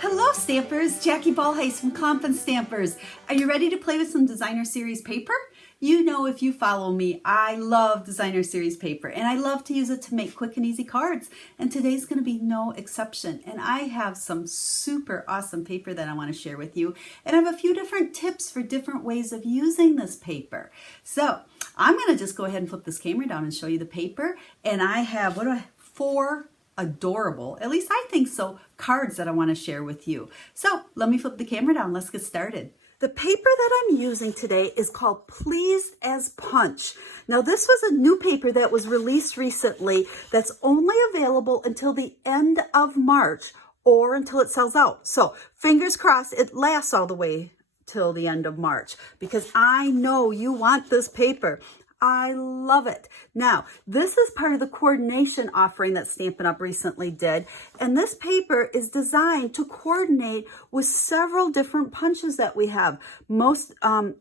Hello Stampers, Jackie Bolhuis from Klompen Stampers. Are you ready to play with some designer series paper? You know, if you follow me, I love designer series paper and I love to use it to make quick and easy cards. And today's going to be no exception. And I have some super awesome paper that I want to share with you. And I have a few different tips for different ways of using this paper. So I'm going to just go ahead and flip this camera down and show you the paper. And I have, four adorable, at least I think so, cards that I want to share with you. So let me flip the camera down. Let's get started. The paper that I'm using today is called Pleased as Punch. Now this was a new paper that was released recently that's only available until the end of March or until it sells out. So fingers crossed it lasts all the way till the end of March because I know you want this paper. I love it. Now, this is part of the coordination offering that Stampin' Up! Recently did. And this paper is designed to coordinate with several different punches that we have. All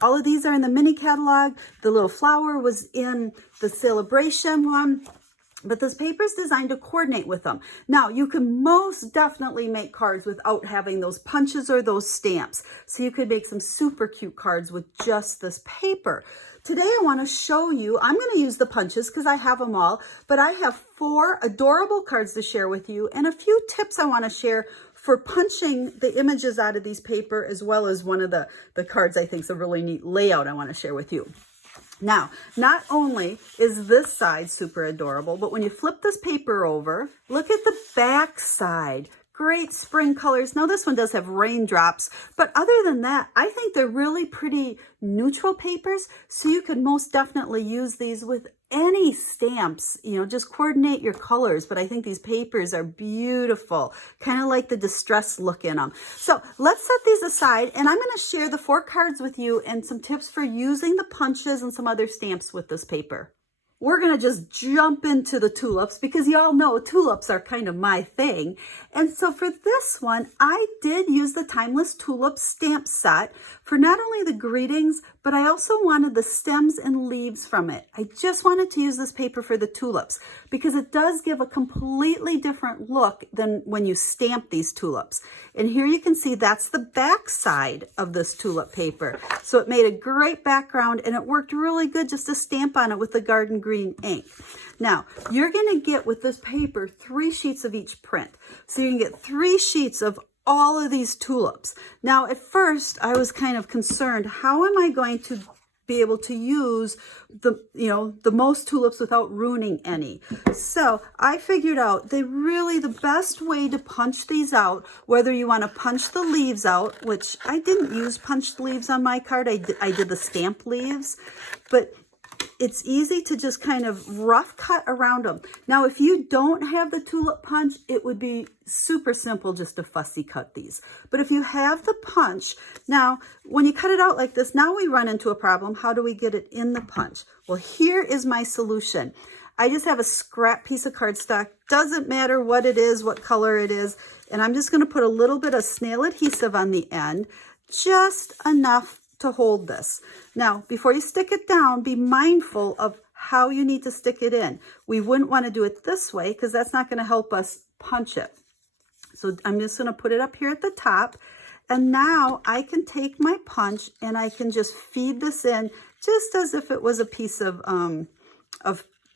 of these are in the mini catalog. The little flower was in the celebration one. But this paper is designed to coordinate with them. Now, you can most definitely make cards without having those punches or those stamps. So you could make some super cute cards with just this paper. Today, I want to show you, I'm going to use the punches because I have them all, but I have 4 adorable cards to share with you and a few tips I want to share for punching the images out of these paper, as well as one of the cards I think is a really neat layout I want to share with you. Now, not only is this side super adorable, but when you flip this paper over, look at the back side. Great spring colors. Now this one does have raindrops, but other than that, I think they're really pretty neutral papers. So you could most definitely use these with any stamps, you know, just coordinate your colors. But I think these papers are beautiful, kind of like the distress look in them. So let's set these aside and I'm going to share the 4 cards with you and some tips for using the punches and some other stamps with this paper. We're going to just jump into the tulips because y'all know tulips are kind of my thing. And so for this one, I did use the Timeless Tulip stamp set for not only the greetings, but I also wanted the stems and leaves from it. I just wanted to use this paper for the tulips because it does give a completely different look than when you stamp these tulips. And here you can see that's the back side of this tulip paper. So it made a great background and it worked really good just to stamp on it with the garden green ink. Now, you're going to get with this paper 3 sheets of each print. So you can get 3 sheets of all of these tulips. Now, at first, I was kind of concerned, how am I going to be able to use the most tulips without ruining any? So I figured out the best way to punch these out, whether you want to punch the leaves out, which I didn't use punched leaves on my card. I did the stamp leaves, but it's easy to just kind of rough cut around them. Now, if you don't have the tulip punch, it would be super simple just to fussy cut these. But if you have the punch, now when you cut it out like this, now we run into a problem. How do we get it in the punch? Well, here is my solution. I just have a scrap piece of cardstock. Doesn't matter what it is, what color it is. And I'm just going to put a little bit of snail adhesive on the end, just enough to hold this. Now, before you stick it down, be mindful of how you need to stick it in. We wouldn't want to do it this way because that's not going to help us punch it. So I'm just going to put it up here at the top. And now I can take my punch and I can just feed this in just as if it was a piece of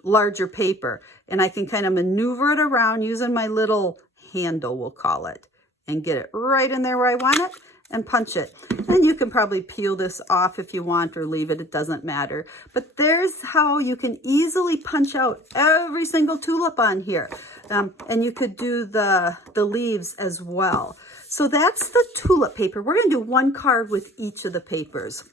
larger paper. And I can kind of maneuver it around using my little handle, we'll call it, and get it right in there where I want it and punch it. And you can probably peel this off if you want or leave it. It doesn't matter. But there's how you can easily punch out every single tulip on here. And you could do the leaves as well. So that's the tulip paper. We're going to do 1 card with each of the papers.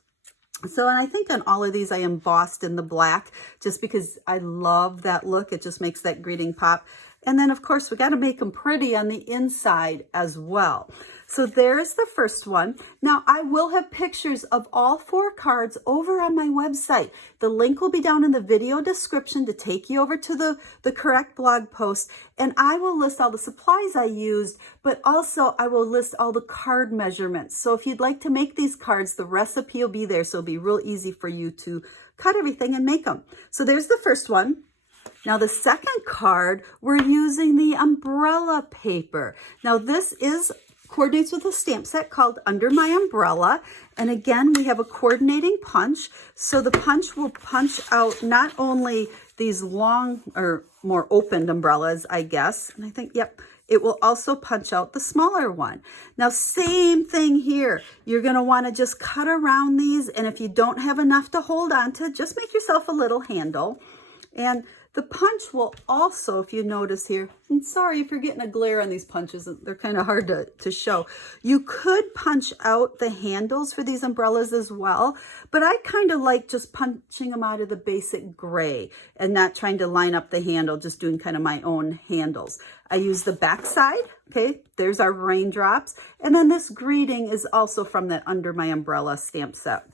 So, and I think on all of these I embossed in the black just because I love that look. It just makes that greeting pop. And then, of course, we got to make them pretty on the inside as well. So there's the first one. Now, I will have pictures of all 4 cards over on my website. The link will be down in the video description to take you over to the correct blog post. And I will list all the supplies I used, but also I will list all the card measurements. So if you'd like to make these cards, the recipe will be there. So it'll be real easy for you to cut everything and make them. So there's the first one. Now the second card, we're using the umbrella paper. Now this coordinates with a stamp set called Under My Umbrella. And again, we have a coordinating punch. So the punch will punch out not only these long or more opened umbrellas, I guess. And I think, yep, it will also punch out the smaller one. Now, same thing here. You're going to want to just cut around these. And if you don't have enough to hold on to, just make yourself a little handle. And the punch will also, if you notice here, and sorry if you're getting a glare on these punches, they're kind of hard to show. You could punch out the handles for these umbrellas as well, but I kind of like just punching them out of the basic gray and not trying to line up the handle, just doing kind of my own handles. I use the back side, okay, there's our raindrops, and then this greeting is also from that Under My Umbrella stamp set,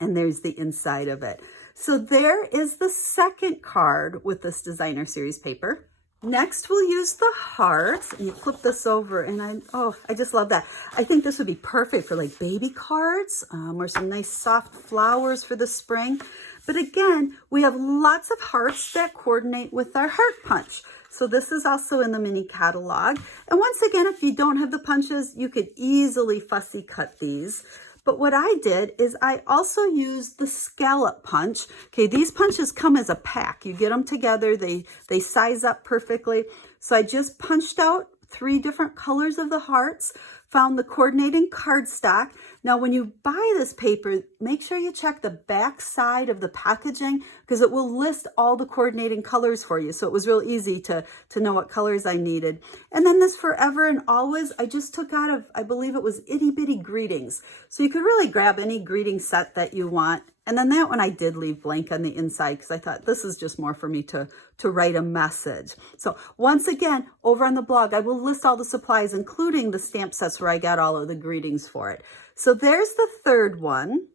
and there's the inside of it. So there is the second card with this designer series paper. Next, we'll use the hearts, and you flip this over, and I just love that. I think this would be perfect for like baby cards or some nice soft flowers for the spring. But again, we have lots of hearts that coordinate with our heart punch. So this is also in the mini catalog. And once again, if you don't have the punches, you could easily fussy cut these. But what I did is I also used the scallop punch. Okay, these punches come as a pack. You get them together, they size up perfectly. So I just punched out 3 different colors of the hearts, found the coordinating cardstock. Now, when you buy this paper, make sure you check the back side of the packaging because it will list all the coordinating colors for you. So it was real easy to know what colors I needed. And then this Forever and Always, I just took out of, I believe it was Itty Bitty Greetings. So you could really grab any greeting set that you want. And then that one I did leave blank on the inside because I thought this is just more for me to write a message. So once again, over on the blog, I will list all the supplies, including the stamp sets where I got all of the greetings for it. So there's the third one.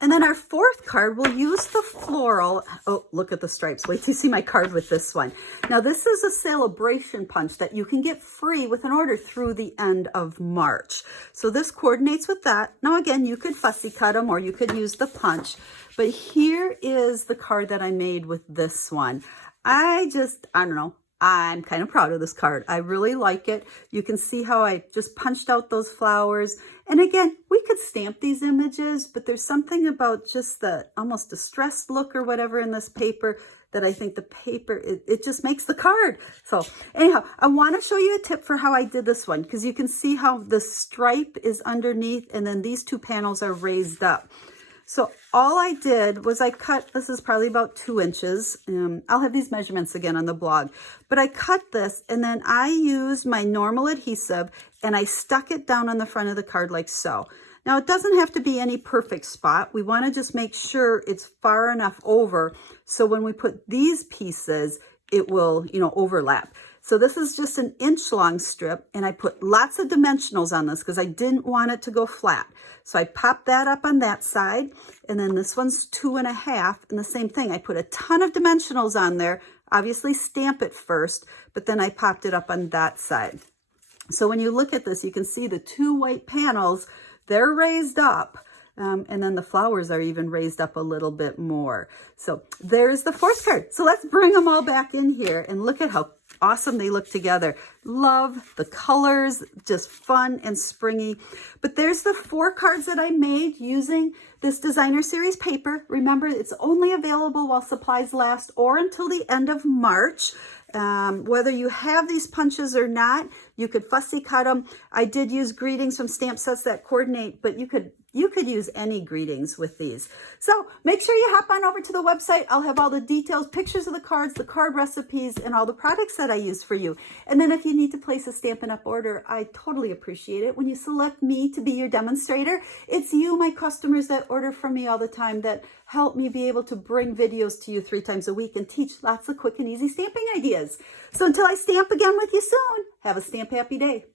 And then our fourth card, we'll use the floral. Oh, look at the stripes. Wait till you see my card with this one. Now, this is a celebration punch that you can get free with an order through the end of March. So this coordinates with that. Now, again, you could fussy cut them or you could use the punch. But here is the card that I made with this one. I don't know. I'm kind of proud of this card. I really like it. You can see how I just punched out those flowers. And again, we could stamp these images, but there's something about just the almost distressed look or whatever in this paper that I think the paper, it just makes the card. So anyhow, I want to show you a tip for how I did this one because you can see how the stripe is underneath and then these 2 panels are raised up. So all I did was I cut, this is probably about 2 inches. I'll have these measurements again on the blog, but I cut this and then I used my normal adhesive and I stuck it down on the front of the card like so. Now it doesn't have to be any perfect spot. We want to just make sure it's far enough over so when we put these pieces, it will, overlap. So this is just an 1-inch-long strip, and I put lots of dimensionals on this because I didn't want it to go flat. So I popped that up on that side, and then this one's 2.5, and the same thing. I put a ton of dimensionals on there, obviously stamp it first, but then I popped it up on that side. So when you look at this, you can see the 2 white panels, they're raised up. And then the flowers are even raised up a little bit more. So there's the fourth card. So let's bring them all back in here and look at how awesome they look together. Love the colors, just fun and springy. But there's the 4 cards that I made using this designer series paper. Remember, it's only available while supplies last or until the end of March. Whether you have these punches or not, you could fussy cut them. I did use greetings from stamp sets that coordinate, but you could use any greetings with these. So make sure you hop on over to the website. I'll have all the details, pictures of the cards, the card recipes, and all the products that I use for you. And then if you need to place a Stampin' Up! Order, I totally appreciate it when you select me to be your demonstrator. It's you, my customers that order from me all the time, that help me be able to bring videos to you 3 times a week and teach lots of quick and easy stamping ideas. So until I stamp again with you soon, have a stamp happy day.